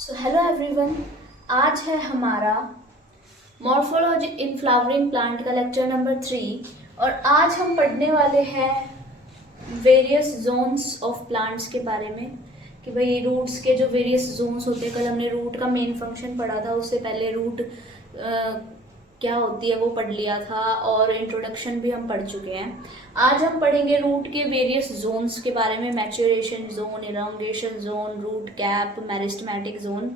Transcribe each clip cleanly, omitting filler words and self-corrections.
So hello everyone, आज है हमारा मॉर्फोलॉजी इन फ्लावरिंग प्लांट का लेक्चर नंबर 3 और आज हम पढ़ने वाले हैं वेरियस जोन्स ऑफ प्लांट्स के बारे में कि भाई रूट्स के जो वेरियस जोन्स होते हैं। कल हमने रूट का मेन फंक्शन पढ़ा था, उससे पहले रूट क्या होती है वो पढ़ लिया था और इंट्रोडक्शन भी हम पढ़ चुके हैं। आज हम पढ़ेंगे रूट के वेरियस जोन्स के बारे में, maturation zone, elongation zone, root cap, meristematic zone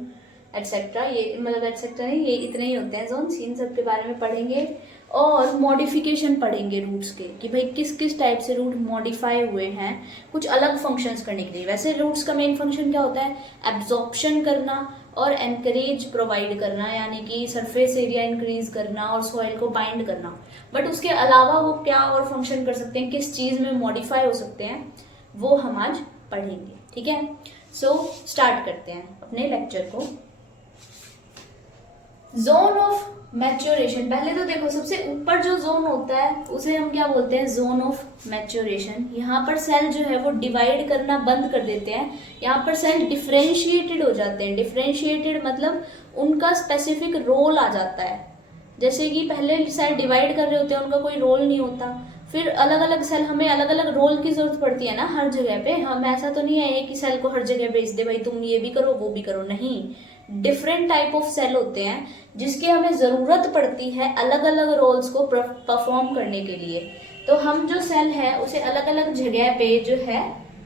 etcetera. ये मतलब एटसेट्रा नहीं, ये इतने ही होते हैं जोन्स। इन सब के बारे में पढ़ेंगे और मॉडिफिकेशन पढ़ेंगे रूट्स के कि भाई किस किस टाइप से रूट मॉडिफाई हुए हैं कुछ अलग फंक्शंस करने के लिए। वैसे रूट्स का मेन फंक्शन क्या होता है? एब्जॉर्प्शन करना और एनकरेज प्रोवाइड करना, यानी कि सरफेस एरिया इंक्रीज करना और सॉइल को बाइंड करना। बट उसके अलावा वो क्या और फंक्शन कर सकते हैं, किस चीज़ में मॉडिफाई हो सकते हैं, वो हम आज पढ़ेंगे। ठीक है, सो स्टार्ट करते हैं अपने लेक्चर को। जोन ऑफ मैच्योरेशन, पहले तो देखो सबसे ऊपर जो जोन होता है उसे हम क्या बोलते हैं? Zone of maturation. यहाँ पर सेल जो है वो डिवाइड करना बंद कर देते हैं, यहाँ पर सेल डिफ्रेंशिएटेड हो जाते हैं। डिफ्रेंशिएटेड मतलब उनका स्पेसिफिक रोल आ जाता है। जैसे कि पहले सेल डिवाइड कर रहे होते हैं, उनका कोई रोल नहीं होता, फिर अलग अलग सेल, हमें अलग अलग रोल की जरूरत पड़ती है ना हर जगह पे। हम ऐसा तो नहीं है एक ही सेल को हर जगह भेज दे भाई तुम ये भी करो वो भी करो, नहीं। डिफरेंट टाइप ऑफ सेल होते हैं जिसकी हमें ज़रूरत पड़ती है अलग अलग रोल्स को परफॉर्म करने के लिए। तो हम जो सेल है उसे अलग अलग जगह पे जो है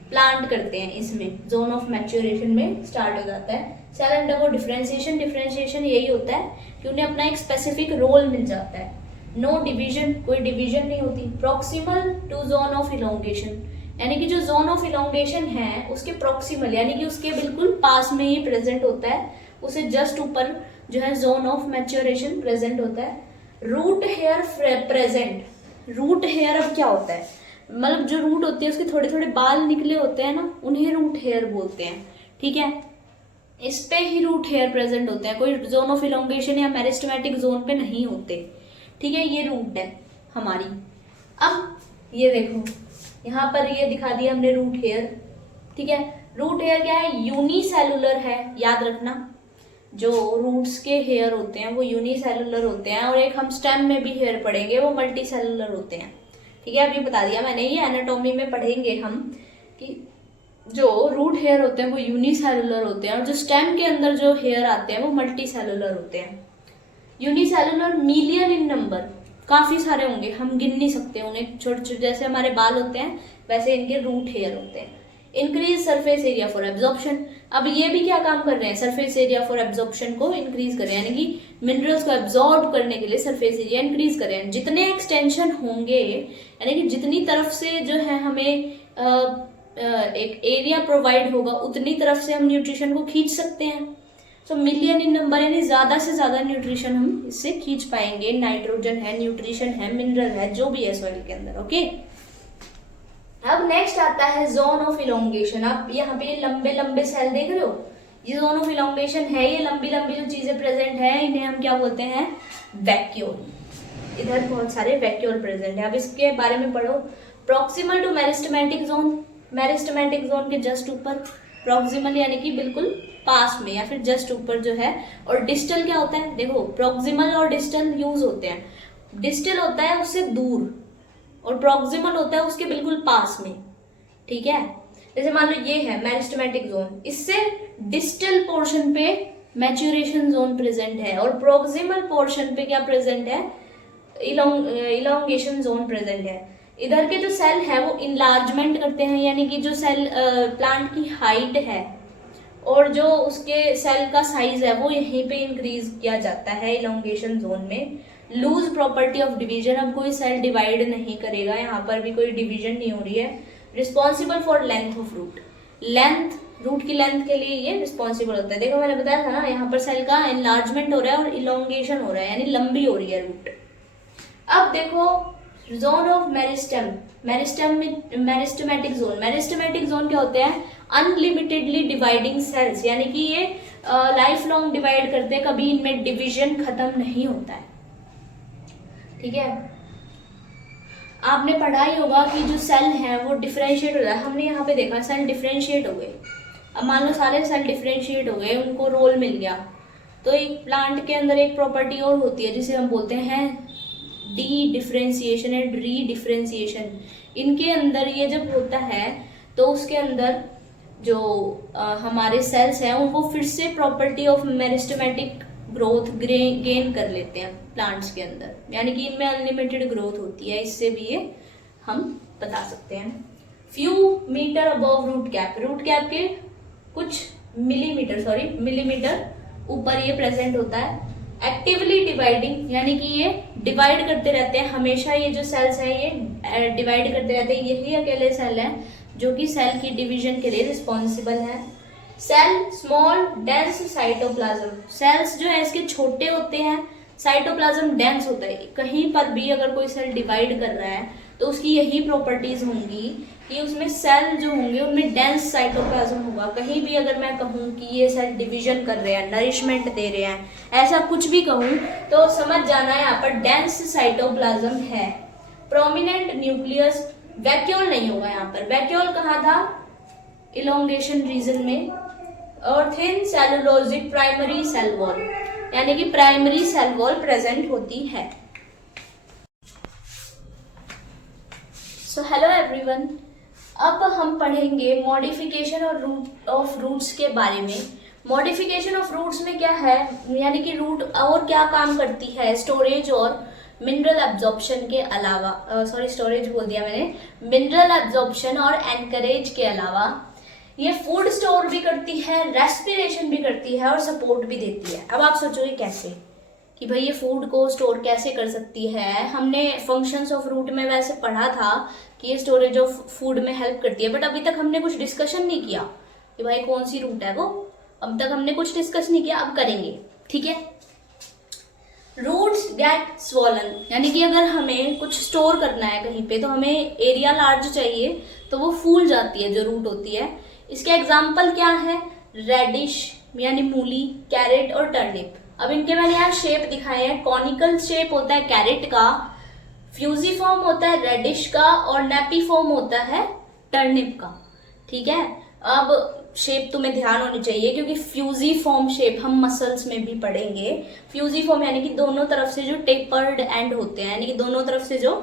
प्लांट करते हैं। इसमें जोन ऑफ मैच्योरेशन में स्टार्ट हो जाता है सेल अंडरगो डिफरेंशिएशन। डिफरेंशिएशन यही होता है कि उन्हें अपना एक स्पेसिफिक रोल मिल जाता है। नो डिवीजन, कोई डिवीजन नहीं होती। Proximal to zone of elongation, यानी कि जो जोन ऑफ इलोंगेशन है उसके प्रॉक्सिमल यानी कि उसके बिल्कुल पास में ही प्रेजेंट होता है, उसे जस्ट ऊपर जो है जोन ऑफ मैच्योरेशन प्रेजेंट होता है। Root hair present, root hair अब क्या होता है? मतलब जो रूट होती है उसके थोड़े थोड़े बाल निकले होते हैं ना, उन्हें रूट हेयर बोलते हैं। ठीक है, इस पे ही रूट हेयर प्रेजेंट होते हैं, कोई जोन ऑफ इलोंगेशन या मेरिस्टेमेटिक जोन पे नहीं होते। ठीक है, ये रूट है हमारी। अब ये देखो यहाँ पर ये दिखा दिया हमने रूट हेयर। ठीक है, रूट हेयर क्या है? यूनिसेलुलर है, याद रखना। जो रूट्स के हेयर होते हैं वो यूनिसेलुलर होते हैं और एक हम स्टेम में भी हेयर पढ़ेंगे वो मल्टी सेलुलर होते हैं। ठीक है, अभी बता दिया मैंने, ये एनाटॉमी में पढ़ेंगे हम कि जो रूट हेयर होते हैं वो यूनिसेलुलर होते हैं और जो स्टेम के अंदर जो हेयर आते हैं वो मल्टी सेलुलर होते हैं। यूनिसेलुलर मिलियन इन नंबर, काफी सारे होंगे, हम गिन नहीं सकते उन्हें। छोटे छोटे जैसे हमारे बाल होते हैं वैसे इनके रूट हेयर होते हैं। Increase surface area for absorption, अब ये भी क्या काम कर रहे हैं? सरफेस एरिया फॉर एब्जॉर्प्शन को इंक्रीज कर रहे हैं, यानी कि मिनरल्स को एब्जॉर्ब करने के लिए सरफेस एरिया इंक्रीज कर रहे हैं। जितने एक्सटेंशन होंगे यानी कि जितनी तरफ से जो है हमें एक एरिया प्रोवाइड होगा उतनी तरफ से हम न्यूट्रिशन को खींच सकते हैं। तो मिलियन इन नंबर यानी ज्यादा से ज्यादा न्यूट्रिशन हम इससे खींच पाएंगे। नाइट्रोजन है, न्यूट्रिशन है, मिनरल है, जो भी है सॉइल के अंदर। ओके, अब नेक्स्ट आता है जोन ऑफ इलोंगेशन। आप यहाँ पे लंबे लंबे सेल देख रहे हो, ये जोन ऑफ इलोंगेशन है। ये लंबी लंबी जो चीजें प्रेजेंट है इन्हें हम क्या बोलते हैं? वैक्यूल। इधर बहुत सारे वैक्यूल प्रेजेंट है। अब इसके बारे में पढ़ो। Proximal to meristematic zone, meristematic zone के जस्ट ऊपर। प्रॉक्सिमल यानी कि बिल्कुल पास में या फिर जस्ट ऊपर जो है। और डिस्टल क्या होता है? देखो प्रॉक्सिमल और डिस्टल यूज होते हैं। डिस्टल होता है उससे दूर और प्रॉक्सिमल होता है उसके बिल्कुल पास में। ठीक है, जैसे मान लो ये है मेरिस्टेमेटिक जोन, इससे डिस्टल पोर्शन पे मैच्योरेशन जोन प्रेजेंट है और प्रॉक्सिमल पोर्शन पे क्या प्रेजेंट है? इलोंगेशन जोन प्रेजेंट है। इधर के जो सेल है वो इनलार्जमेंट करते हैं, यानी कि जो सेल प्लांट की हाइट है और जो उसके सेल का साइज है वो यहीं पे इंक्रीज किया जाता है इलोंगेशन जोन में। लूज प्रॉपर्टी ऑफ डिवीजन, अब कोई सेल डिवाइड नहीं करेगा, यहाँ पर भी कोई डिवीजन नहीं हो रही है। Responsible for length of root, length root की लेंथ के लिए ये रिस्पॉन्सिबल होता है। देखो मैंने बताया था ना, यहाँ पर सेल का एनलार्जमेंट हो रहा है और इलोंगेशन हो रहा है, यानी लंबी हो रही है रूट। अब देखो जोन ऑफ मेरिस्टेम, मेरिस्टेम में मेरिस्टेमेटिक जोन। मेरिस्टेमेटिक जोन क्या होते हैं? अनलिमिटेडली डिवाइडिंग सेल्स, यानी कि ये लाइफ लॉन्ग डिवाइड करते हैं, कभी इनमें डिवीजन खत्म नहीं होता है। ठीक है, आपने पढ़ा ही होगा कि जो सेल है वो डिफरेंशिएट हो रहा है। हमने यहाँ पे देखा सेल डिफरेंशिएट हो गए। अब मान लो सारे सेल डिफरेंशिएट हो गए, उनको रोल मिल गया, तो एक प्लांट के अंदर एक प्रॉपर्टी और होती है जिसे हम बोलते हैं D differentiation and re differentiation. इनके अंदर ये जब होता है तो उसके अंदर जो हमारे सेल्स हैं उनको फिर से property of meristematic growth gain कर लेते हैं प्लांट्स के अंदर, यानी कि इनमें अनलिमिटेड ग्रोथ होती है। इससे भी ये हम बता सकते हैं। Few metre above root cap के कुछ मिलीमीटर ऊपर ये प्रेजेंट होता है। एक्टिवली डिवाइडिंग, यानी कि ये डिवाइड करते रहते हैं हमेशा, ये जो सेल्स हैं ये डिवाइड करते रहते हैं। यही अकेले सेल हैं जो कि सेल की डिवीजन के लिए रिस्पॉन्सिबल है। Cell small dense cytoplasm, cells जो है इसके छोटे होते हैं, साइटोप्लाज्म डेंस होता है। कहीं पर भी अगर कोई सेल डिवाइड कर रहा है तो उसकी यही प्रॉपर्टीज होंगी कि उसमें सेल जो होंगे उनमें डेंस साइटोप्लाज्म होगा। कहीं भी अगर मैं कहूँ कि ये सेल डिवीजन कर रहे हैं, नरिशमेंट दे रहे हैं, ऐसा कुछ भी कहूँ तो समझ जाना है यहाँ पर डेंस साइटोप्लाज्म है। प्रोमिनेंट न्यूक्लियस, वैक्यूल नहीं होगा यहाँ पर। वैक्यूल कहाँ था? इलोंगेशन रीजन में। और thin cellulosic primary cell wall, यानी कि प्राइमरी सेल वॉल प्रेजेंट होती है। सो हेलो एवरीवन, अब हम पढ़ेंगे मॉडिफिकेशन और रूट ऑफ रूट्स के बारे में। मॉडिफिकेशन ऑफ रूट्स में क्या है, यानी कि रूट और क्या काम करती है स्टोरेज और मिनरल एब्जॉर्प्शन के अलावा, स्टोरेज बोल दिया मैंने, मिनरल एब्जॉर्प्शन और एनकरेज के अलावा ये फूड स्टोर भी करती है, रेस्पिरेशन भी करती है और सपोर्ट भी देती है। अब आप सोचोगे कैसे कि भाई ये फूड को स्टोर कैसे कर सकती है। हमने फंक्शंस ऑफ रूट में वैसे पढ़ा था कि ये स्टोरेज ऑफ फूड में हेल्प करती है, बट अभी तक हमने कुछ डिस्कशन नहीं किया कि भाई कौन सी रूट है वो। अब तक हमने कुछ डिस्कस नहीं किया, अब करेंगे, ठीक है। रूट्स गेट स्वॉलन, यानी कि अगर हमें कुछ स्टोर करना है कहीं पे तो हमें एरिया लार्ज चाहिए, तो वो फूल जाती है जो रूट होती है। इसके एग्जाम्पल क्या है? रेडिश यानी मूली, कैरेट और टर्निप। अब इनके मैंने यहाँ शेप दिखाए हैं। कॉनिकल शेप होता है कैरेट का, फ्यूजीफॉर्म होता है रेडिश का और नेपीफॉर्म होता है टर्निप का, ठीक है। अब शेप तुम्हें ध्यान होनी चाहिए क्योंकि फ्यूजीफॉर्म शेप हम मसल्स में भी पढ़ेंगे। फ्यूजीफॉर्म यानी कि दोनों तरफ से जो टेपर्ड एंड होते हैं, यानी कि दोनों तरफ से जो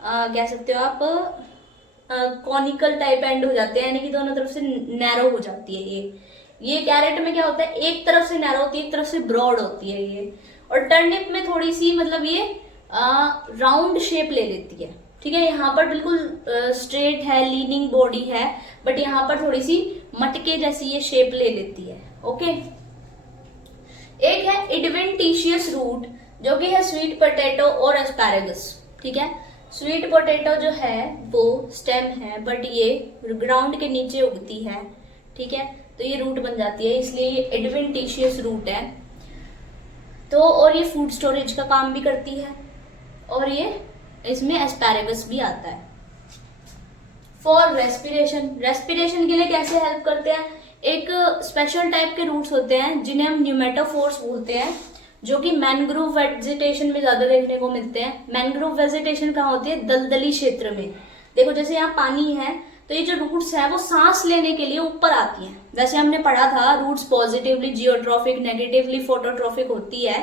कह सकते हो आप कॉनिकल टाइप एंड हो जाते हैं, यानी कि दोनों तरफ से नैरो हो जाती है ये कैरेट में क्या होता है, एक तरफ से नैरो होती है, एक तरफ से ब्रॉड होती है ये। और टर्निप में थोड़ी सी मतलब ये राउंड शेप ले लेती है, ठीक है। यहाँ पर बिल्कुल स्ट्रेट है, लीनिंग बॉडी है, बट यहाँ पर थोड़ी सी मटके जैसी ये शेप ले लेती है, ओके। एक है एडवेंटिशियस रूट जो कि है स्वीट पोटैटो और एस्पैरागस, ठीक है। स्वीट पोटैटो जो है वो स्टेम है, बट ये ग्राउंड के नीचे उगती है, ठीक है, तो ये रूट बन जाती है, इसलिए ये एडवेंटिशियस रूट है। तो और ये फूड स्टोरेज का काम भी करती है, और ये इसमें एस्पैरागस भी आता है। फॉर रेस्पिरेशन, रेस्पिरेशन के लिए कैसे हेल्प करते हैं? एक स्पेशल टाइप के रूट्स होते हैं जिन्हें हम न्यूमेटोफोर्स बोलते हैं, जो कि मैनग्रोव वेजिटेशन में ज्यादा देखने को मिलते हैं। मैनग्रोव वेजिटेशन कहाँ होती है? दलदली क्षेत्र में। देखो जैसे यहाँ पानी है तो ये जो रूट्स है वो सांस लेने के लिए ऊपर आती हैं। वैसे हमने पढ़ा था roots positively geotrophic, negatively phototrophic होती है,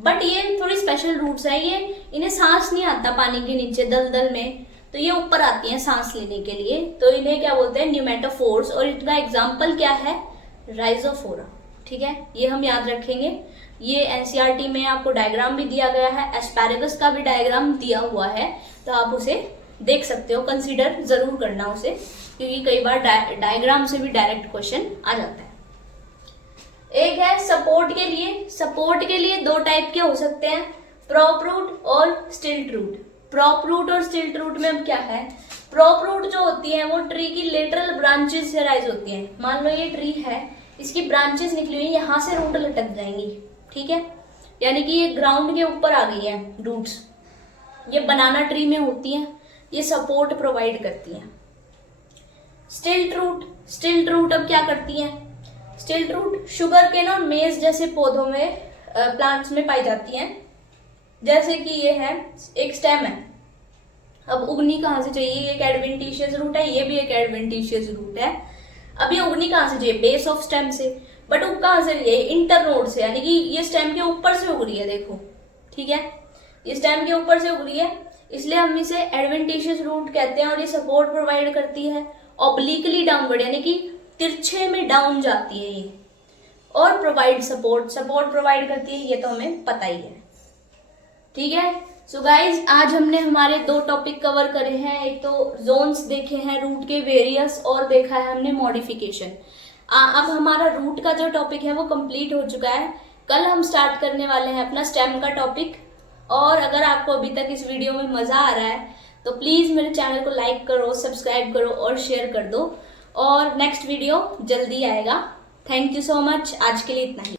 बट ये थोड़ी स्पेशल रूट्स है, ये इन्हें सांस नहीं आता पानी के नीचे दलदल में, तो ये ऊपर आती हैं सांस लेने के लिए, तो इन्हें क्या बोलते हैं? न्यूमेटोफोर्स। और इनका एग्जाम्पल क्या है? राइजोफोरा, ठीक है, ये हम याद रखेंगे। ये एनसीईआरटी में आपको डायग्राम भी दिया गया है, एस्पैरागस का भी डायग्राम दिया हुआ है, तो आप उसे देख सकते हो, कंसीडर जरूर करना उसे, क्योंकि कई बार डायग्राम से भी डायरेक्ट क्वेश्चन आ जाता है। एक है सपोर्ट के लिए। सपोर्ट के लिए दो टाइप के हो सकते हैं, प्रॉप रूट और स्टिल्ट रूट। प्रॉप रूट और स्टिल्ट रूट में अब क्या है? प्रॉप रूट जो होती है वो ट्री की लेटरल ब्रांचेस से राइज होती हैं। मान लो ये ट्री है, इसकी ब्रांचेस निकली हुई, यहाँ से रूट लटक जाएंगी, ठीक है, यानी कि ये ग्राउंड के ऊपर आ गई है रूट्स। ये बनाना ट्री में होती हैं, ये सपोर्ट प्रोवाइड करती हैं। स्टिल्ट रूट, स्टिल्ट रूट अब क्या करती हैं? स्टिल्ट रूट शुगर केन और मेज जैसे पौधों में, प्लांट्स में पाई जाती हैं। जैसे कि ये है, एक स्टेम है, अब उगनी कहाँ से चाहिए? ये एक एडवेंटिशियस रूट है, ये भी एक एडवेंटिशियस रूट है। अभी उगनी कहाँ से चाहिए, बेस ऑफ स्टेम से, बट उग कहाँ से रही है, इंटरनोड से, यानी कि ये स्टेम के ऊपर से उग रही है, देखो ठीक है, ये स्टेम के ऊपर से उग रही है, इसलिए हम इसे एडवेंटिशियस रूट कहते हैं। और ये सपोर्ट प्रोवाइड करती है ऑब्लिकली डाउनवर्ड, यानी कि तिरछे में डाउन जाती है ये, और प्रोवाइड सपोर्ट प्रोवाइड करती है, ये तो हमें पता ही है, ठीक है। सो गाइज, आज हमने हमारे 2 टॉपिक कवर करे हैं, एक तो जोन्स देखे हैं रूट के वेरियस, और देखा है हमने मॉडिफिकेशन। अब हमारा रूट का जो टॉपिक है वो कंप्लीट हो चुका है। कल हम स्टार्ट करने वाले हैं अपना स्टेम का टॉपिक। और अगर आपको अभी तक इस वीडियो में मजा आ रहा है तो प्लीज मेरे चैनल को लाइक करो, सब्सक्राइब करो और शेयर कर दो, और नेक्स्ट वीडियो जल्दी आएगा। थैंक यू सो मच, आज के लिए इतना ही।